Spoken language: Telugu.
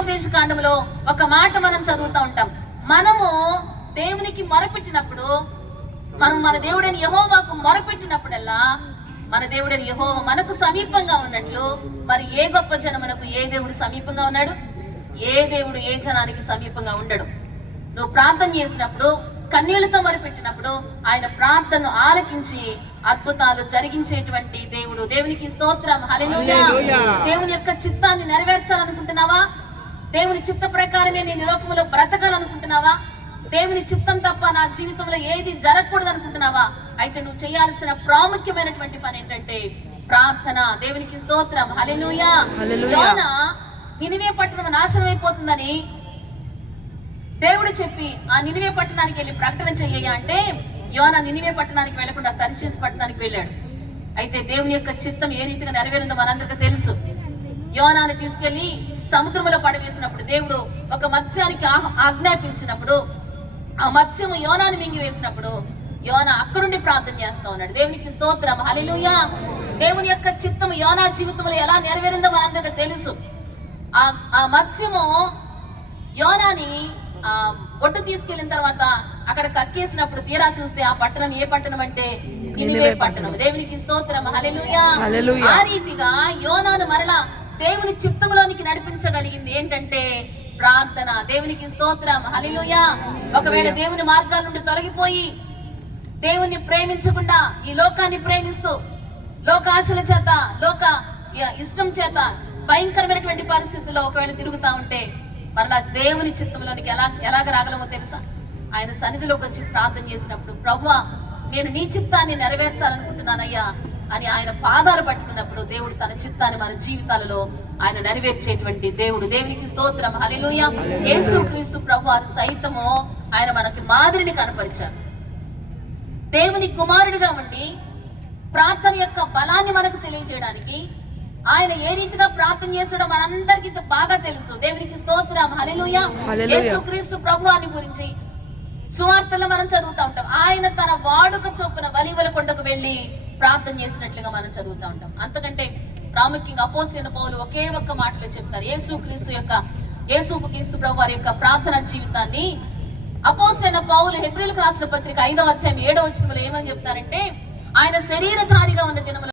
ద్వితీయోపదేశ కాండంలో ఒక మాట మనం చదువుతూ ఉంటాం. మనము దేవునికి మొరపెట్టినప్పుడు, మనం మన దేవుడైన యెహోవాకు మొరపెట్టినప్పుడల్లా మన దేవుడైన యెహోవా మనకు సమీపంగా ఉన్నట్లు, మరి ఏ గొప్ప జనమునకు ఏ దేవుడు సమీపంగా ఉన్నాడు? ఏ దేవుడు ఏ జనానికి సమీపంగా ఉండడు. నువ్వు ప్రార్థన చేసినప్పుడు, కన్నీళ్లతో మొరపెట్టినప్పుడు ఆయన ప్రార్థనను ఆలకించి అద్భుతాలు జరిగించేటువంటి దేవుడు. దేవునికి స్తోత్రం, హల్లెలూయా. దేవుని యొక్క చిత్తాన్ని నెరవేర్చాలనుకుంటున్నావా? దేవుని చిత్త ప్రకారమే నేను లోకములో బ్రతకాలనుకుంటున్నావా? దేవుని చిత్తం తప్ప నా జీవితంలో ఏది జరగకూడదు అనుకుంటున్నావా? అయితే నువ్వు చేయాల్సిన ప్రాముఖ్యమైనటువంటి పని ఏంటంటే ప్రార్థన. దేవునికి స్తోత్రం, హల్లెలూయా. యోనా నినివే పట్టణం నాశనం అయిపోతుందని దేవుడు చెప్పి ఆ నినివే పట్టణానికి వెళ్ళి ప్రకటన చెయ్య అంటే యోనా నినివే పట్టణానికి వెళ్లకుండా తర్షీసు పట్టణానికి వెళ్ళాడు. అయితే దేవుని యొక్క చిత్తం ఏ రీతిగా నెరవేరిందో మనందరికీ తెలుసు. యోనాని తీసుకెళ్లి సముద్రంలో పడవేసినప్పుడు, దేవుడు ఒక మత్స్యానికి ఆజ్ఞాపించినప్పుడు, ఆ మత్స్యము యోనాని మింగివేసినప్పుడు యోనా అక్కడుండి ప్రార్థన చేస్తా ఉన్నాడు. దేవునికి స్తోత్రం, హల్లెలూయా. దేవుని యొక్క చిత్తము యోనా జీవితంలో ఎలా నెరవేరిందో మనందరికీ తెలుసు. ఆ మత్స్యము యోనాని ఒడ్డు తీసుకెళ్లిన తర్వాత అక్కడ కక్కేసినప్పుడు తీరా చూస్తే ఆ పట్టణం ఏ పట్టణం అంటే నినివే పట్టణం. దేవునికి స్తోత్రం, హల్లెలూయా. ఆ రీతిగా యోనాను మరలా దేవుని చిత్తంలోనికి నడిపించగలిగింది ఏంటంటే ప్రార్థన. దేవునికి స్తోత్రం, హల్లెలూయా. ఒకవేళ దేవుని మార్గాల నుండి తొలగిపోయి దేవుని ప్రేమించకుండా ఈ లోకాన్ని ప్రేమిస్తూ లోకాశల చేత, లోక ఇష్టం చేత భయంకరమైనటువంటి పరిస్థితుల్లో ఒకవేళ తిరుగుతా ఉంటే మరలా దేవుని చిత్తంలోనికి ఎలాగ రాగలమో తెలుసా? ఆయన సన్నిధిలోకి వచ్చి ప్రార్థన చేసినప్పుడు, ప్రభువా నేను నీ చిత్తాన్ని నెరవేర్చాలనుకుంటున్నానయ్యా అని ఆయన పాదాలు పట్టుకున్నప్పుడు దేవుడు తన చిత్తాన్ని మన జీవితాలలో ఆయన నెరవేర్చేటువంటి దేవుడు. దేవునికి స్తోత్రం, హల్లెలూయా. యేసుక్రీస్తు ప్రభువారు సైతము ఆయన మనకి మాదిరిని కనపరిచారు. దేవుని కుమారుడిగా ఉండి ప్రార్థన యొక్క బలాన్ని మనకు తెలియజేయడానికి ఆయన ఏ రీతిగా ప్రార్థన చేసాడో మనందరికీ బాగా తెలుసు. దేవునికి స్తోత్రం, హల్లెలూయా. యేసుక్రీస్తు ప్రభువాని గురించి సువార్తలో మనం చదువుతా ఉంటాం. ఆయన తన వాడుక చొప్పున వలివల కొండకు వెళ్లి ప్రార్థన చేసినట్లుగా మనం చదువుతా ఉంటాం. అంతకంటే ప్రాముఖ్యంగా అపోస్తలుడైన పౌలు ఒకే ఒక్క మాటలో చెప్తారు. యేసుక్రీస్తు ప్రభువారి యొక్క ప్రార్థన జీవితాన్ని అపోస్తలుడైన పౌలు హెబ్రీయులకు రాసిన పత్రిక 5వ అధ్యాయం 7వ వచనంలో ఏమని చెప్తారంటే, ఆయన శరీరధారిగా ఉన్న దినముల